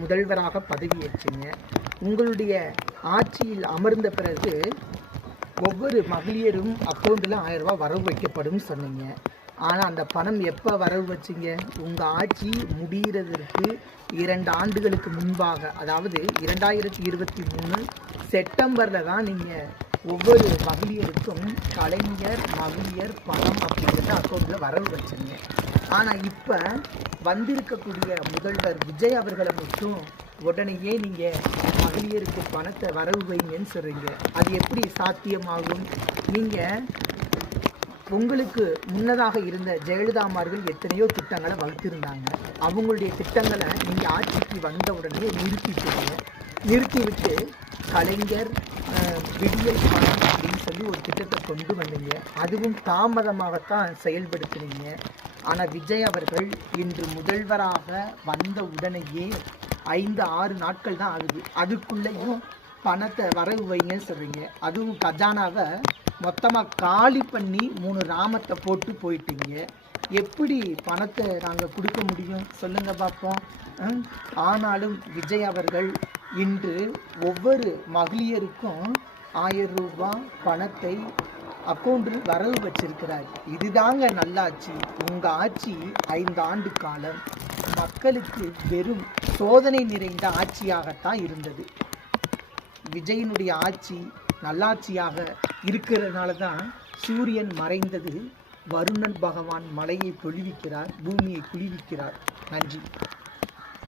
முதல்வராக பதவியேற்றீங்க. உங்களுடைய ஆட்சியில் அமர்ந்த பிறகு ஒவ்வொரு மகளிரும் அக்கௌண்ட்டில் 1000 ரூபாய் வரவு வைக்கப்படும் சொன்னீங்க. ஆனால் அந்த பணம் எப்போ வரவு வச்சிங்க? உங்கள் ஆட்சி முடிகிறதற்கு 2 ஆண்டுகளுக்கு முன்பாக, அதாவது 2023 செப்டம்பரில் தான் நீங்கள் ஒவ்வொரு மகளிருக்கும் கலைஞர் மகளிர் பணம் அப்படிங்கிறத அக்கௌண்ட்டில் வரவு வச்சிங்க. ஆனால் இப்போ வந்திருக்கக்கூடிய முதல்வர் விஜய் அவர்களை மட்டும் உடனேயே நீங்கள் மகளிருக்கு பணத்தை வரவு வைங்கன்னு சொல்கிறீங்க. அது எப்படி சாத்தியமாகும்? நீங்கள் உங்களுக்கு முன்னதாக இருந்த ஜெயலலிதா அம்மார்கள் எத்தனையோ திட்டங்களை வகுத்திருந்தாங்க. அவங்களுடைய திட்டங்களை நீங்கள் ஆட்சிக்கு வந்த உடனே நிறுத்திவிட்டு கலைஞர் விடியல் பணம் அப்படின்னு சொல்லி ஒரு திட்டத்தை கொண்டு வந்தீங்க. அதுவும் தாமதமாகத்தான் செயல்படுத்தினீங்க. ஆனால் விஜய் அவர்கள் இன்று முதல்வராக வந்த உடனேயே 5-6 நாட்கள் தான் ஆகுது. அதுக்குள்ளேயும் பணத்தை வரவு வைங்கன்னு சொல்கிறீங்க. அதுவும் கஜானாவை மொத்தமாக காலி பண்ணி 3 ராமத்தை போட்டு போயிட்டீங்க. எப்படி பணத்தை நாங்கள் கொடுக்க முடியும் சொல்லுங்கள் பார்ப்போம். ஆனாலும் விஜய் அவர்கள் இன்று ஒவ்வொரு மகளிருக்கும் 1000 ரூபாய் பணத்தை அக்கௌண்டில் வரவு வச்சிருக்கிறார். இதுதாங்க நல்லாட்சி. உங்கள் ஆட்சி 5 ஆண்டு காலம் மக்களுக்கு வெறும் சோதனை நிறைந்த ஆட்சியாகத்தான் இருந்தது. விஜயனுடைய ஆட்சி நல்லாட்சியாக இருக்கிறதுனால தான் சூரியன் மறைந்தது, வருணன் பகவான் மலையை பொழிவிக்கிறார், பூமியை குளிவிக்கிறார். நன்றி.